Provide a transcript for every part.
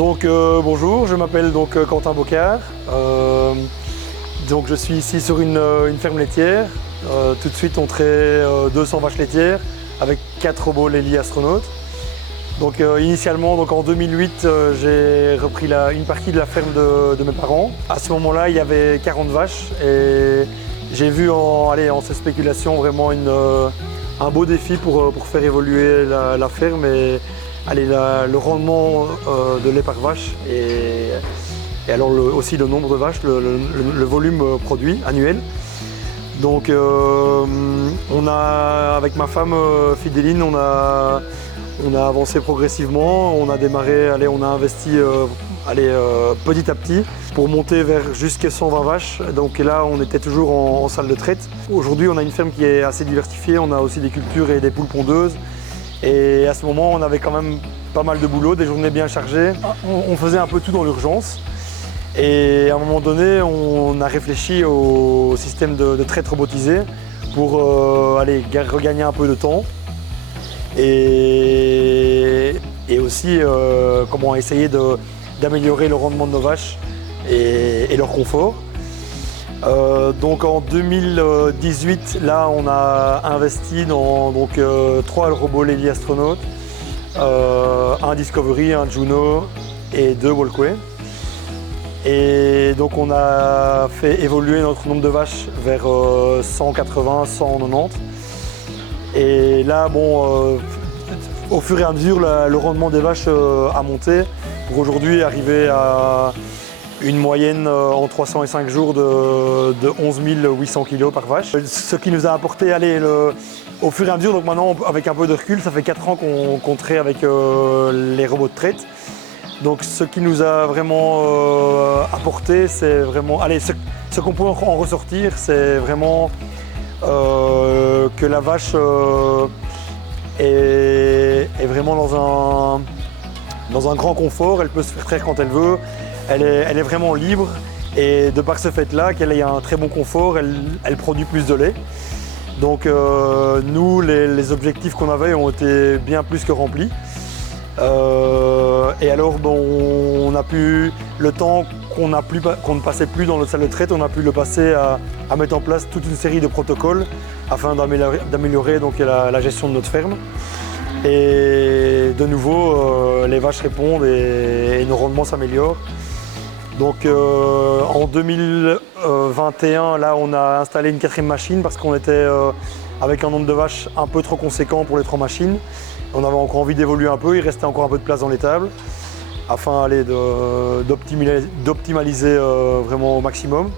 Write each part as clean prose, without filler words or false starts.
Donc bonjour, je m'appelle Quentin Bocard. Donc je suis ici sur une ferme laitière. Tout de suite on traite 200 vaches laitières avec 4 robots Lely astronautes. Donc initialement en 2008 j'ai repris une partie de la ferme de mes parents. À ce moment-là il y avait 40 vaches et j'ai vu en cette spéculation vraiment un beau défi pour faire évoluer la ferme et le rendement de lait par vache et alors aussi le nombre de vaches, le volume produit annuel. Donc on a, avec ma femme Fidéline, on a avancé progressivement, on a démarré, on a investi petit à petit pour monter vers jusqu'à 120 vaches. Donc là on était toujours en salle de traite. Aujourd'hui on a une ferme qui est assez diversifiée, on a aussi des cultures et des poules pondeuses. Et à ce moment, on avait quand même pas mal de boulot, des journées bien chargées. On faisait un peu tout dans l'urgence. Et à un moment donné, on a réfléchi au système de traite robotisé pour regagner un peu de temps. Et aussi comment essayer d'améliorer le rendement de nos vaches et leur confort. Donc en 2018, là on a investi dans 3 robots Lely astronautes, un Discovery, un Juno et 2 Walkway. Et donc on a fait évoluer notre nombre de vaches vers 180, 190. Et là au fur et à mesure le rendement des vaches a monté pour aujourd'hui arriver à une moyenne en 305 jours de 11 800 kg par vache. Ce qui nous a apporté, au fur et à mesure, donc maintenant avec un peu de recul, ça fait 4 ans qu'on traite avec les robots de traite. Donc ce qui nous a vraiment apporté, c'est vraiment, ce qu'on peut en ressortir, c'est vraiment que la vache est vraiment dans un grand confort, elle peut se faire traire quand elle veut. Elle est vraiment libre et de par ce fait-là, qu'elle ait un très bon confort, elle produit plus de lait. Donc nous, les objectifs qu'on avait ont été bien plus que remplis. Et alors on a pu, le temps qu'on ne passait plus dans notre salle de traite, on a pu le passer à mettre en place toute une série de protocoles afin d'améliorer la gestion de notre ferme. Et de nouveau, les vaches répondent et nos rendements s'améliorent. Donc en 2021, là on a installé une 4e machine parce qu'on était avec un nombre de vaches un peu trop conséquent pour les 3 machines. On avait encore envie d'évoluer un peu, il restait encore un peu de place dans l'étable afin d'optimaliser vraiment au maximum.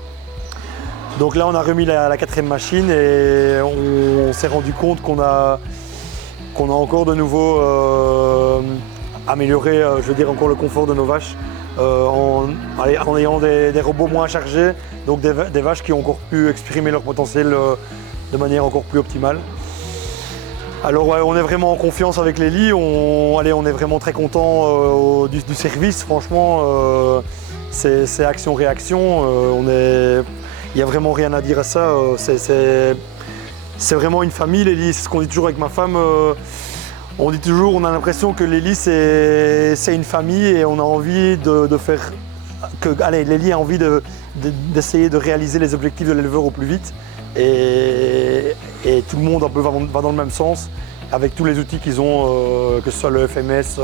Donc là on a remis la 4e machine et on s'est rendu compte qu'on a encore de nouveau amélioré encore le confort de nos vaches. En ayant des robots moins chargés, donc des vaches qui ont encore pu exprimer leur potentiel de manière encore plus optimale. Alors on est vraiment en confiance avec Lely, on est vraiment très content du service, franchement c'est action-réaction, il n'y a vraiment rien à dire à ça, c'est vraiment une famille Lely, c'est ce qu'on dit toujours avec ma femme. On dit toujours, on a l'impression que Lely c'est une famille et on a envie Lely a envie d'essayer de réaliser les objectifs de l'éleveur au plus vite et tout le monde un peu va dans le même sens avec tous les outils qu'ils ont, que ce soit le FMS,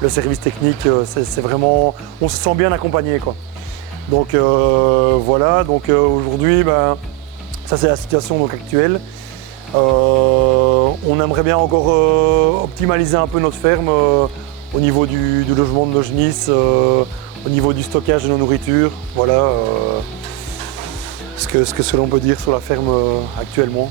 le service technique, c'est vraiment, on se sent bien accompagné quoi. Donc voilà, aujourd'hui ça c'est la situation actuelle. On aimerait bien encore optimaliser un peu notre ferme au niveau du logement de nos genisses, au niveau du stockage de nos nourritures. Voilà ce que l'on peut dire sur la ferme actuellement.